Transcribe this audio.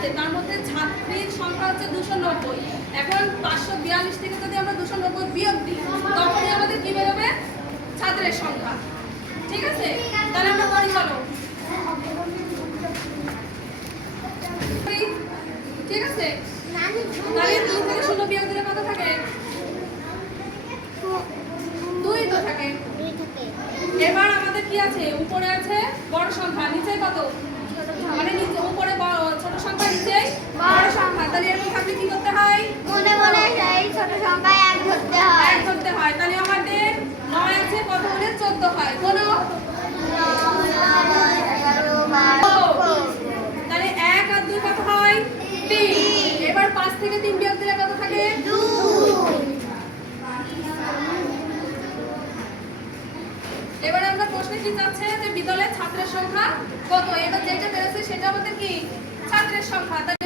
আছে, তার মধ্যে ছাত্রীর সংখ্যা হচ্ছে 290। এখন 542 থেকে যদি আমরা 290 বিয়োগ দিই তখনই আমাদের কি বেরোবে? ছাত্রের সংখ্যা। ঠিক আছে, তাহলে আমরা করি চলো। ঠিক আছে, তাহলে 2 থেকে 0 বিয়োগ দিলে কত থাকে? 2 তো থাকে। এবার আমাদের কি আছে? উপরে আছে বড় সংখ্যা, নিচে কত? মানে নিচে উপরে ছোট সংখ্যা, নিচে বড় সংখ্যা। তাহলে এরকম থাকলে কি করতে হয়? মনে মনে সেই ছোট সংখ্যা 1 ধরতে হয়। 1 ধরতে হয়। তাহলে আমাদের 9 আছে, কত হলে 14 হয়? কোনো তাহলে 1 আর 2 কত হয়? 3। এবার 5 থেকে 3 বিয়োগ দিলে কত থাকে? 2। এবারে আমরা প্রশ্নে কি চাচ্ছে যে বিদ্যালয়ের ছাত্রের সংখ্যা কত? এবার যেটা বেরোচ্ছে সেটা আমাদের কি? ছাত্রের সংখ্যা।